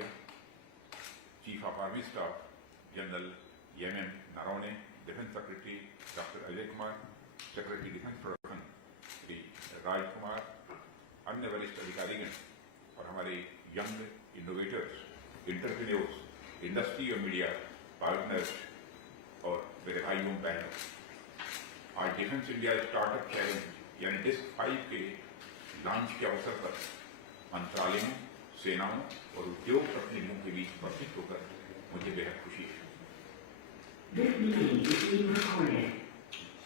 India, chief of army staff General M Naravane, defence secretary doctor Ajay Kumar, secretary defence production Shri Raj Kumar, अन्य वरिष्ठ अधिकारीगण और हमारे यंग इनोवेटर्स, इंटरप्रेन्योर्स, इंडस्ट्री और मीडिया पार्टनर्स और मेरे भाइयों बहनों, आज डिफेंस इंडिया स्टार्टअप चैलेंज यानी डिस्क 5 के लॉन्च के अवसर पर मंत्रालयों, सेनाओं और उद्योग प्रतिनिधियों के बीच उपस्थित होकर मुझे बेहद खुशी है।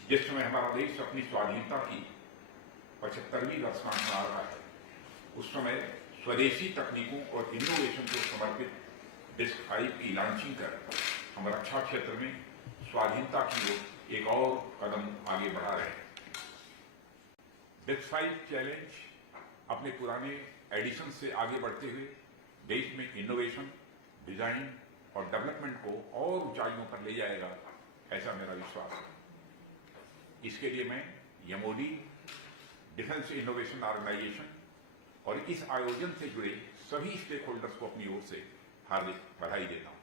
जिस समय हमारा देश अपनी स्वाधीनता की 75वीं वर्षगांठ मना रहा है, उस समय स्वदेशी तकनीकों और इनोवेशन को समर्पित डिस्क 5 की लॉन्चिंग कर हम रक्षा क्षेत्र में स्वाधीनता की ओर एक और कदम आगे बढ़ा रहे हैं। डिस्क 5 चैलेंज अपने पुराने एडिशन से आगे बढ़ते हुए देश में इनोवेशन, डिजाइन और डेवलपमेंट को और ऊंचाइयों पर ले जाएगा, ऐसा मेरा विश्वास है। इसके लिए मैं एमओडी, डिफेंस इनोवेशन ऑर्गेनाइजेशन और इस आयोजन से जुड़े सभी स्टेक होल्डर्स को अपनी ओर से हार्दिक बधाई देता हूं।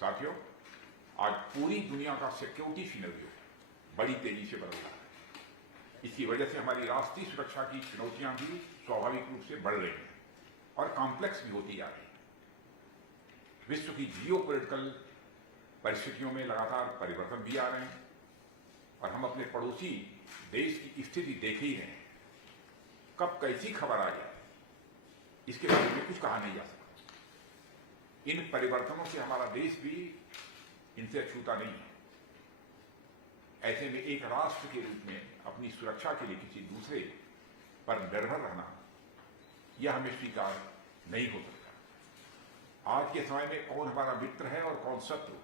साथियों, आज पूरी दुनिया का सिक्योरिटी सिनेरियो बड़ी तेजी से बदल रहा है। इसकी वजह से हमारी राष्ट्रीय सुरक्षा की चुनौतियां भी स्वाभाविक रूप से बढ़ रही हैं और कॉम्प्लेक्स भी होती जा रही है। विश्व की जियोपॉलिटिकल परिस्थितियों में लगातार परिवर्तन भी आ रहे हैं और हम अपने पड़ोसी देश की स्थिति देख ही रहे हैं। कब कैसी खबर आ जाए, इसके बारे में कुछ कहा नहीं जा सकता। इन परिवर्तनों से हमारा देश भी इनसे अछूता नहीं है। ऐसे में एक राष्ट्र के रूप में अपनी सुरक्षा के लिए किसी दूसरे पर निर्भर रहना, यह हमें स्वीकार नहीं हो सकता। आज के समय में कौन हमारा मित्र है और कौन शत्रु,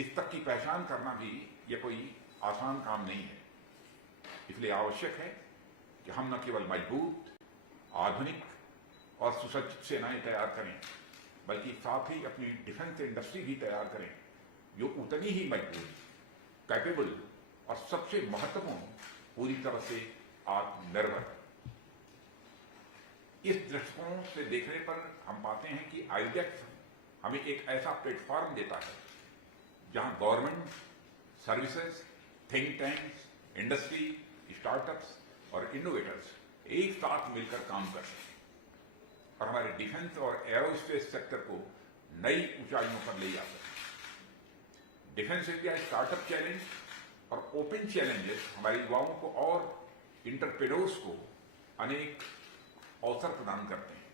इस तक की पहचान करना भी यह कोई आसान काम नहीं है। इसलिए आवश्यक है कि हम न केवल मजबूत, आधुनिक और सुसज्जित सेनाएं तैयार करें, बल्कि साथ ही अपनी डिफेंस इंडस्ट्री भी तैयार करें जो उतनी ही मजबूत, कैपेबल और सबसे महत्वपूर्ण पूरी तरह से आत्मनिर्भर। इस दृष्टिकोण से देखने पर हम पाते हैं कि आईडेक्स हमें एक ऐसा प्लेटफॉर्म देता है जहां government, services, think tanks, industry, startups और इनोवेटर्स एक साथ मिलकर काम करते हैं और हमारे डिफेंस और एरोस्पेस सेक्टर को नई ऊंचाइयों पर ले जाते हैं। डिफेंस इंडिया स्टार्टअप चैलेंज और ओपन चैलेंजेस हमारे युवाओं को और इंटरप्रेन्योर्स को अनेक अवसर प्रदान करते हैं।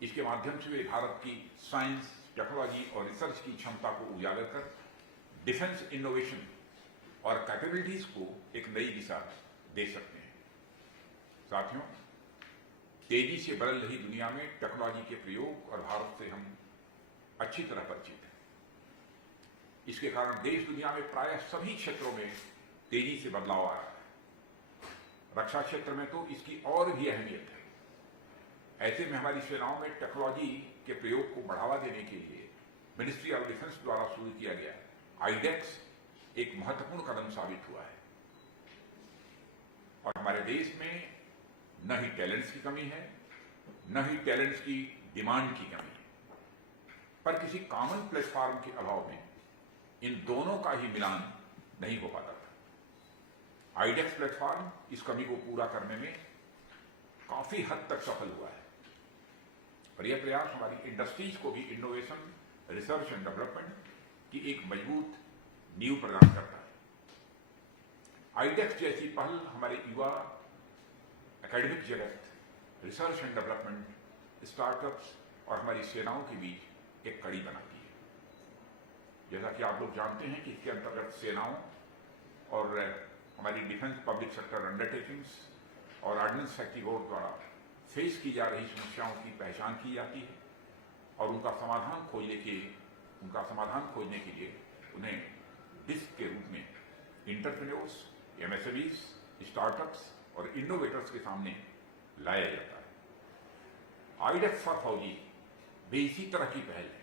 इसके माध्यम से वे भारत की साइंस, टेक्नोलॉजी और रिसर्च की क्षमता को उजागर कर डिफेंस इनोवेशन और कैपेबिलिटीज को एक नई दिशा दे सकते हैं। साथियों, तेजी से बदल रही दुनिया में टेक्नोलॉजी के प्रयोग और भारत से हम अच्छी तरह परिचित हैं। इसके कारण देश दुनिया में प्रायः सभी क्षेत्रों में तेजी से बदलाव आ रहा है। रक्षा क्षेत्र में तो इसकी और भी अहमियत है। ऐसे में हमारी सेनाओं में टेक्नोलॉजी के प्रयोग को बढ़ावा देने के लिए मिनिस्ट्री ऑफ डिफेंस द्वारा शुरू किया गया आईडेक्स एक महत्वपूर्ण कदम साबित हुआ है। और हमारे देश में न ही टैलेंट्स की कमी है, न ही टैलेंट्स की डिमांड की कमी है, पर किसी कॉमन प्लेटफॉर्म के अभाव में इन दोनों का ही मिलान नहीं हो पाता था। आईडेक्स प्लेटफॉर्म इस कमी को पूरा करने में काफी हद तक सफल हुआ है और यह प्रयास हमारी इंडस्ट्रीज को भी इनोवेशन, रिसर्च एंड डेवलपमेंट की एक मजबूत नींव प्रदान करता है। आईडेक्स जैसी पहल हमारे युवा, एकेडमिक जगत, रिसर्च एंड डेवलपमेंट, स्टार्टअप्स और हमारी सेनाओं के बीच एक कड़ी बनाती है। जैसा कि आप लोग जानते हैं कि इसके अंतर्गत सेनाओं और हमारी डिफेंस पब्लिक सेक्टर अंडरटेकिंग्स और ऑर्डिनेंस फैक्ट्री बोर्ड द्वारा फेस की जा रही समस्याओं की पहचान की जाती है और उनका समाधान खोजने के लिए उन्हें डिस्क के रूप में इंटरप्रेन्योर्स, एमएसएमईज, स्टार्टअप्स और इनोवेटर्स के सामने लाया जाता है। आईडेक्स फॉर फौजी भी इसी तरह की पहल है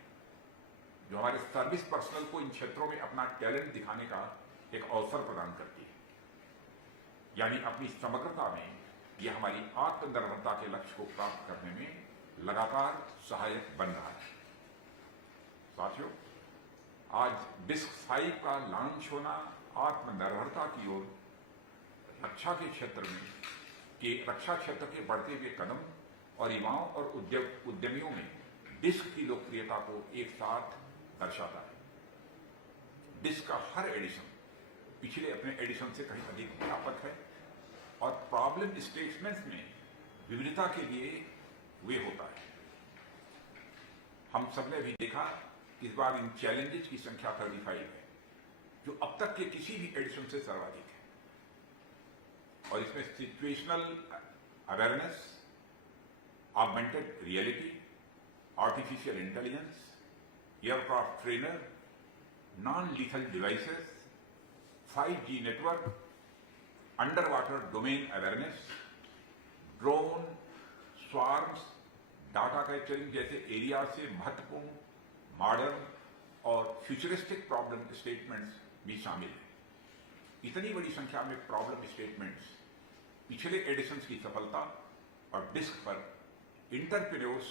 जो हमारे सर्विस पर्सनल को इन क्षेत्रों में अपना टैलेंट दिखाने का एक अवसर प्रदान करती है। यानी अपनी समग्रता में यह हमारी आत्मनिर्भरता के लक्ष्य को प्राप्त करने में लगातार सहायक बन रहा है। साथियों, आज डिस्क 5 का लॉन्च होना आत्मनिर्भरता की ओर रक्षा के क्षेत्र में रक्षा क्षेत्र के बढ़ते हुए कदम और युवाओं और उद्यमियों में डिस्क की लोकप्रियता को एक साथ दर्शाता है। डिस्क का हर एडिशन पिछले अपने एडिशन से कहीं अधिक व्यापक है और प्रॉब्लम स्टेटमेंट्स में विविधता के लिए वे होता है। हम सबने भी देखा इस बार इन चैलेंजेस की संख्या 35 है, जो अब तक के किसी भी एडिशन से सर्वाधिक है। और इसमें situational awareness, augmented reality, artificial intelligence, aircraft trainer, non lethal devices, 5G network, under water domain awareness, drone, swarms, data capturing जैसे एरिया से महत्वपूर्ण मॉडर्न और फ्यूचरिस्टिक प्रॉब्लम स्टेटमेंट्स भी शामिल हैं। इतनी बड़ी संख्या में प्रॉब्लम स्टेटमेंट्स पिछले एडिशंस की सफलता और डिस्क पर इंटरप्रेन्योर्स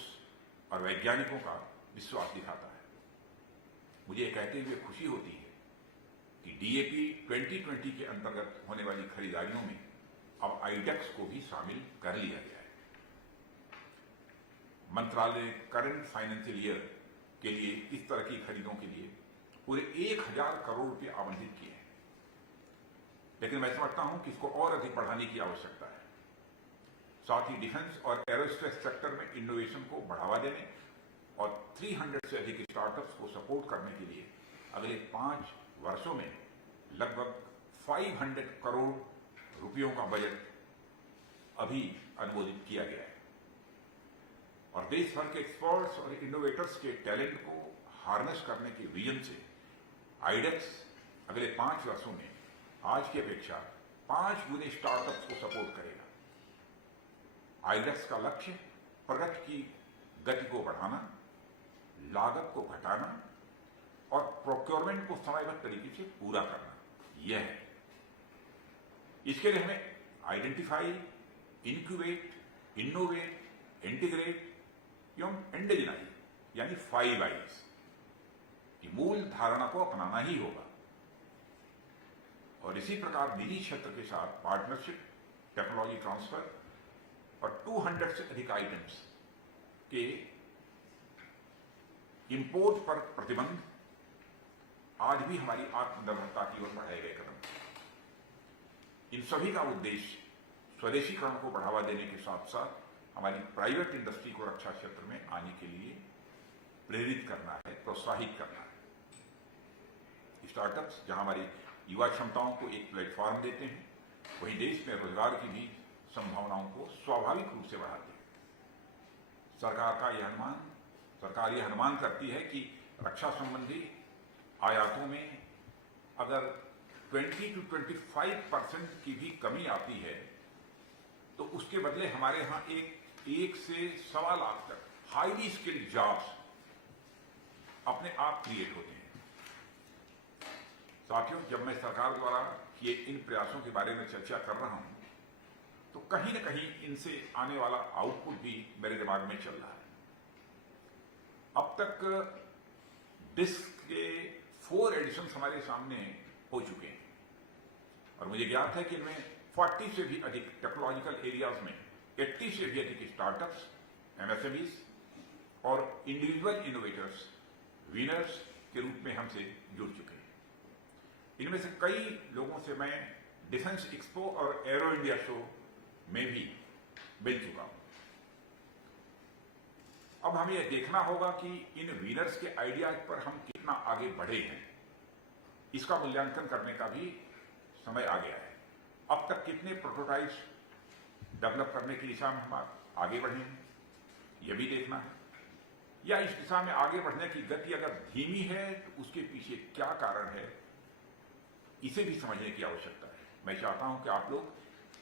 और वैज्ञानिकों का विश्वास दिखाता है। मुझे ये कहते हुए खुशी होती है कि DAP 2020 के अंतर्गत होने वाली खरीदारियों में अब आईडेक्स को भी शामिल कर लिया गया है। मंत्रालय ने करंट फाइनेंशियल ईयर के लिए इस तरह की खरीदों के लिए पूरे 1000 करोड़ रुपए आवंटित किए हैं, लेकिन मैं समझता हूं कि इसको और अधिक बढ़ाने की आवश्यकता है। साथ ही डिफेंस और एरोस्पेस सेक्टर में इनोवेशन को बढ़ावा देने और 300 से अधिक स्टार्टअप्स को सपोर्ट करने के लिए अगले 5 वर्षों में लगभग 500 करोड़ रुपयों का बजट अभी अनुमोदित किया गया है। और देश भर के एक्सपर्ट्स और इनोवेटर्स के टैलेंट को हार्नेस करने के विजन से आईडेक्स अगले 5 वर्षों में आज की अपेक्षा 5 गुने स्टार्टअप्स को सपोर्ट करेगा। आईडेक्स का लक्ष्य प्रगति की गति को बढ़ाना, लागत को घटाना और प्रोक्योरमेंट को समयबद्ध तरीके से पूरा करना यह है। इसके लिए हमें आइडेंटिफाई, इंक्यूबेट, इनोवेट, इंटीग्रेट एवं इंडिजिनाइज यानी 5 I's की मूल धारणा को अपनाना ही होगा। और इसी प्रकार निजी क्षेत्र के साथ पार्टनरशिप, टेक्नोलॉजी ट्रांसफर और 200 से अधिक आइटम्स के इंपोर्ट पर प्रतिबंध आज भी हमारी आत्मनिर्भरता की ओर बढ़ाए गए कदम। इन सभी का उद्देश्य स्वदेशीकरण को बढ़ावा देने के साथ साथ हमारी प्राइवेट इंडस्ट्री को रक्षा क्षेत्र में आने के लिए प्रेरित करना है, प्रोत्साहित करना है। स्टार्टअप्स जहां हमारी युवा क्षमताओं को एक प्लेटफॉर्म देते हैं, वहीं देश में रोजगार की भी संभावनाओं को स्वाभाविक रूप से बढ़ाते हैं। सरकार यह अनुमान करती है कि रक्षा संबंधी आयातों में अगर 20 to 25% की भी कमी आती है तो उसके बदले हमारे यहां 1 से 1.25 लाख तक हाईली स्किल्ड जॉब्स अपने आप क्रिएट होते हैं। साथियों, जब मैं सरकार द्वारा किए इन प्रयासों के बारे में चर्चा कर रहा हूं तो कहीं न कहीं इनसे आने वाला आउटपुट भी मेरे दिमाग में चल रहा है। अब तक डिस्क के 4 एडिशंस हमारे सामने हो चुके हैं और मुझे ज्ञात है कि इनमें 40 से भी अधिक टेक्नोलॉजिकल एरियाज में 80 से भी अधिक स्टार्टअप्स, MSMEs और इंडिविजुअल इनोवेटर्स विनर्स के रूप में हमसे जुड़ चुके हैं। इनमें से कई लोगों से मैं डिफेंस एक्सपो और एरो इंडिया शो में भी मिल चुका हूं। अब हमें यह देखना होगा कि इन विनर्स के आइडियाज पर हम कितना आगे बढ़े हैं, इसका मूल्यांकन करने का भी समय आ गया है। अब तक कितने प्रोटोटाइप्स डेवलप करने की दिशा में हम आगे बढ़े हैं, यह भी देखना है। या इस दिशा में आगे बढ़ने की गति अगर धीमी है तो उसके पीछे क्या कारण है, इसे भी समझने की आवश्यकता है। मैं चाहता हूं कि आप लोग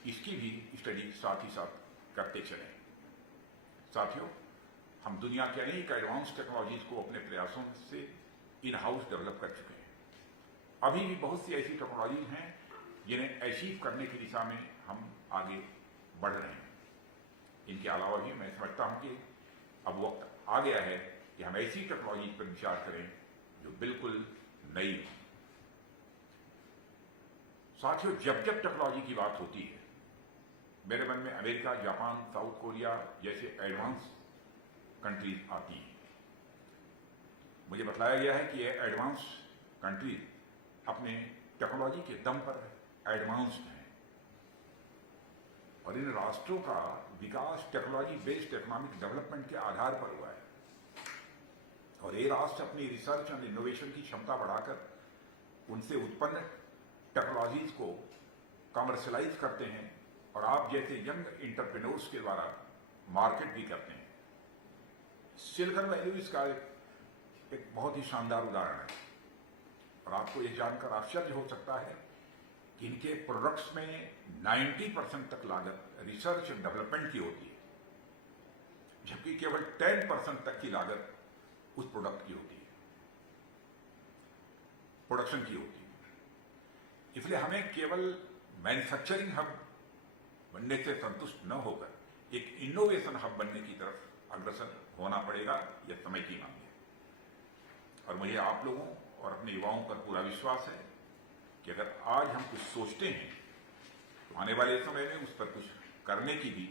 इसकी भी स्टडी साथ ही साथ करते चलें। साथियों, हम दुनिया के अनेक एडवांस टेक्नोलॉजीज को अपने प्रयासों से इन हाउस डेवलप कर चुके हैं। अभी भी बहुत सी ऐसी टेक्नोलॉजीज हैं जिन्हें अचीव करने की दिशा में हम आगे बढ़ रहे हैं। इनके अलावा भी मैं समझता हूं कि अब वक्त आ गया है कि हम ऐसी टेक्नोलॉजी पर विचार करें जो बिल्कुल नई हो। साथियों, जब जब टेक्नोलॉजी की बात होती है, मेरे मन में अमेरिका, जापान, साउथ कोरिया जैसे एडवांस कंट्रीज आती हैं। मुझे बताया गया है कि ये एडवांस कंट्रीज अपने टेक्नोलॉजी के दम पर एडवांस्ड हैं और इन राष्ट्रों का विकास टेक्नोलॉजी बेस्ड इकोनॉमिक डेवलपमेंट के आधार पर हुआ है। और ये राष्ट्र अपनी रिसर्च एंड इनोवेशन की क्षमता बढ़ाकर उनसे उत्पन्न टेक्नोलॉजीज को कमर्शलाइज करते हैं और आप जैसे यंग एंटरप्रेन्योर्स के द्वारा मार्केट भी करते हैं। सिलिकॉन वैली इसका एक बहुत ही शानदार उदाहरण है और आपको यह जानकर आश्चर्य हो सकता है कि इनके प्रोडक्ट्स में 90% तक लागत रिसर्च एंड डेवलपमेंट की होती है, जबकि केवल 10% तक की लागत उस प्रोडक्ट की होती है, प्रोडक्शन की होती है। इसलिए हमें केवल मैन्युफैक्चरिंग हब बनने से संतुष्ट न होकर एक इनोवेशन हब बनने की तरफ अग्रसर होना पड़ेगा। यह समय की मांग है और मुझे आप लोगों और अपने युवाओं पर पूरा विश्वास है कि अगर आज हम कुछ सोचते हैं तो आने वाले समय में उस पर कुछ करने की भी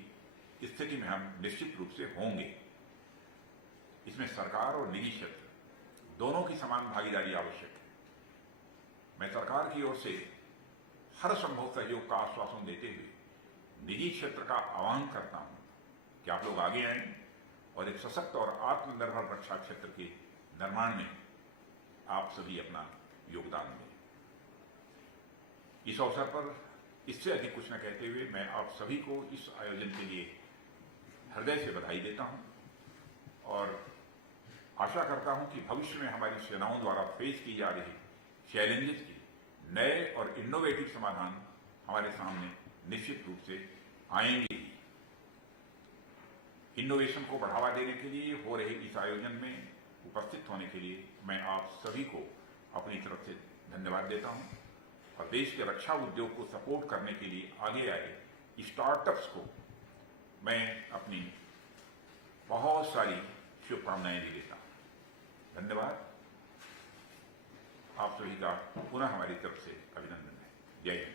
स्थिति में हम निश्चित रूप से होंगे। इसमें सरकार और निजी क्षेत्र दोनों की समान भागीदारी आवश्यक है। मैं सरकार की ओर से हर संभव सहयोग का आश्वासन देते हुए निजी क्षेत्र का आह्वान करता हूं कि आप लोग आगे आएं और एक सशक्त और आत्मनिर्भर रक्षा क्षेत्र के निर्माण में आप सभी अपना योगदान दें। इस अवसर पर इससे अधिक कुछ न कहते हुए मैं आप सभी को इस आयोजन के लिए हृदय से बधाई देता हूं और आशा करता हूं कि भविष्य में हमारी सेनाओं द्वारा फेस की जा रही चैलेंजेस के नए और इनोवेटिव समाधान हमारे सामने निश्चित रूप से आएंगे। इनोवेशन को बढ़ावा देने के लिए हो रहे इस आयोजन में उपस्थित होने के लिए मैं आप सभी को अपनी तरफ से धन्यवाद देता हूं और देश के रक्षा उद्योग को सपोर्ट करने के लिए आगे आए स्टार्टअप्स को मैं अपनी बहुत सारी शुभकामनाएं भी देता हूं। धन्यवाद। आप सभी का पुनः हमारी तरफ से अभिनंदन है। जय हिंद।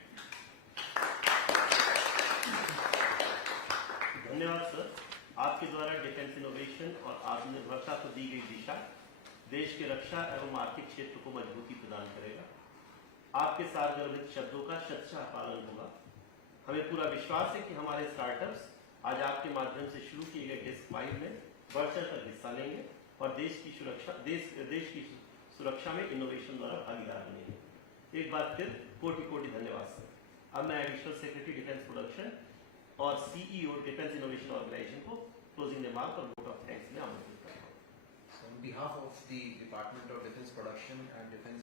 धन्यवाद सर। आपके द्वारा डिफेंस इनोवेशन और आत्मनिर्भरता को दी गई दिशा देश के रक्षा एवं आर्थिक क्षेत्र को मजबूती प्रदान करेगा। आपके सारगर्भित शब्दों का शतशः पालन होगा। हमें पूरा विश्वास है कि हमारे स्टार्टअप्स आज आपके माध्यम से शुरू किए गए डेस्क 5 में बढ़ चढ़कर हिस्सा लेंगे और देश की सुरक्षा में इनोवेशन द्वारा भागीदार बनेंगे। एक बार फिर कोटि कोटि धन्यवाद सर। अब मैं एडिशनल सेक्रेटरी डिफेंस प्रोडक्शन और सीईओ डिफेंस इनोवेशन ऑर्गेनाइजेशन को क्लोजिंग रिमार्क और वोट ऑफ थैंक्स में आमंत्रित करता हूं। On behalf of the Department of Defense Production and Defense